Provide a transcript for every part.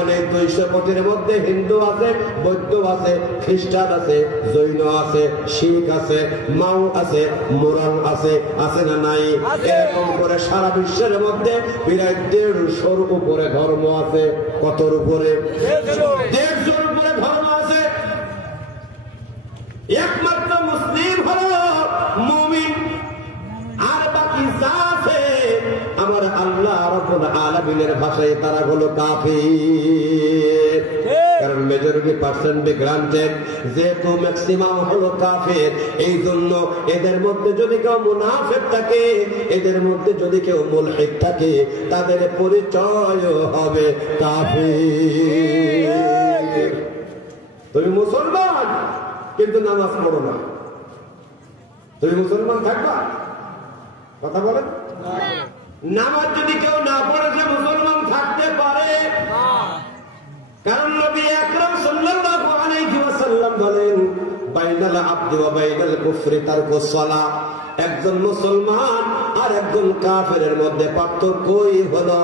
এখন এই 200 কোটির মধ্যে হিন্দু আছে, বৌদ্ধ আছে, খ্রিস্টান আছে, জৈন আছে, শিখ আছে, মাও আছে, মোরাং আছে, আছে না নাই? এরকম করে সারা বিশ্বের মধ্যে প্রায় 150-র উপরে ধর্ম আছে। কতর উপরে? 150-র উপরে ধর্ম আছে। একমাত্র মুসলিম হলো মুমিন, আর বাকি যা আছে আমার আল্লাহ রাব্বুল আলামিনের ভাষায় তারা হলো কাফির। কারণ মেজরিটি পার্সেন্ট গ্রান্টেড, যেহেতু ম্যাক্সিমাম হলো কাফের, এই জন্য এদের মধ্যে যদি কেউ মুনাফিক থাকে, এদের মধ্যে যদি কেউ মুলহিদ থাকে, তাদের পরিচয় হবে কাফির। তুমি মুসলমান কিন্তু নামাজ পড়ো না, তুমি মুসলমান থাকবা? কথা বলেন। নামাজ যদি কেউ না পড়ে সে মুসলমান থাকতে পারে? কারণ নবী আকরাম সাল্লাল্লাহু আলাইহি ওয়াসাল্লাম বলেন, বাইনাল আবদি ওয়া বাইনাল কুফরি তারকুস সালাহ। একজন মুসলমান আর একজন কাফেরের মধ্যে পার্থক্যই হলো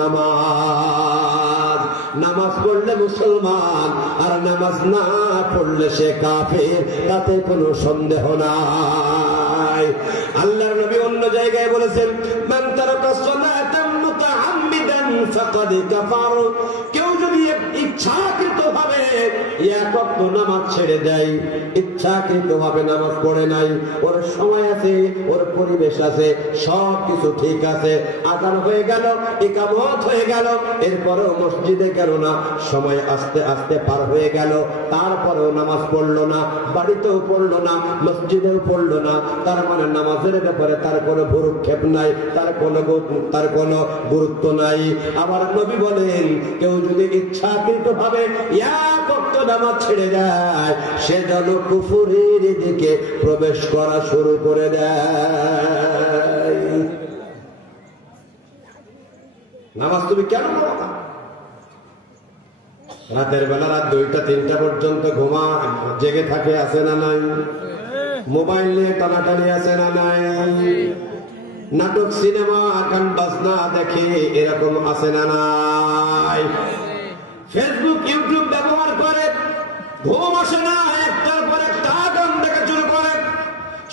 নামাজ। নামাজ পড়লে মুসলমান, আর নামাজ না পড়লে সে কাফের, তাতে কোনো সন্দেহ নাই। আল্লাহর নবী অন্য জায়গায় বলেছেন, মান তারাকা সালাতান মুতাআম্মিদান ফাকাদ কাফার। কেউ যদি ইচ্ছাকৃতভাবে এক ওয়াক্ত নামাজ ছেড়ে দেয়, ইচ্ছাকৃতভাবে নামাজ পড়ে নাই, ওর সময় আছে, ওর পরিবেশ আছে, সবকিছু ঠিক আছে, আযান হয়ে গেল, ইকামত হয়ে গেল, এরপরেও মসজিদে গেল না, সময় আস্তে আস্তে পার হয়ে গেল, তারপরেও নামাজ পড়লো না, বাড়িতেও পড়লো না, মসজিদেও পড়লো না, তার মানে নামাজের ব্যাপারে তার কোনো ভ্রুক্ষেপ নাই, তার কোনো গুরুত্ব নাই। আবার নবী বলেন, কেউ যদি ইচ্ছাকৃতভাবে এক ওয়াক্ত নামাজ ছেড়ে দেয়, সে যেন কুফরের দিকে প্রবেশ করা শুরু করে দেয়। নামাজ তুমি কেন পড়ো না? রাতের বেলা রাত 2টা-3টা পর্যন্ত জেগে থাকে, আছে না নাই? মোবাইল নিয়ে টানাটানি আছে না নাই? নাটক, সিনেমা, গান বাজনা দেখে, এরকম আছে না নাই? ফেসবুক, ইউটিউব ব্যবহার করে, ঘুম আসে না, একটার পর একটা গান দেখা শুরু করে।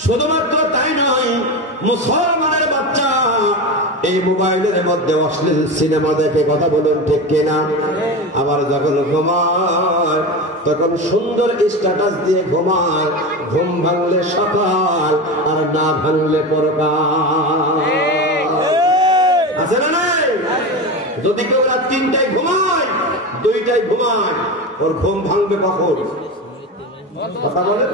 শুধুমাত্র তাই নয়, মুসলমানের বাচ্চা এই মোবাইলের মধ্যে অশ্লীল সিনেমা দেখে, কথা বলুন ঠিক কিনা? আবার যখন ঘুমায় তখন সুন্দর স্ট্যাটাস দিয়ে ঘুমায়, ঘুম ভাঙলে সকাল আর না ভাঙলে পরকাল। আছে না নাই? যদি কেউ রাত 3টায় ঘুমায়, 2টায় ঘুমায়, ওর ঘুম ভাঙবে কখন? কথা বলেন।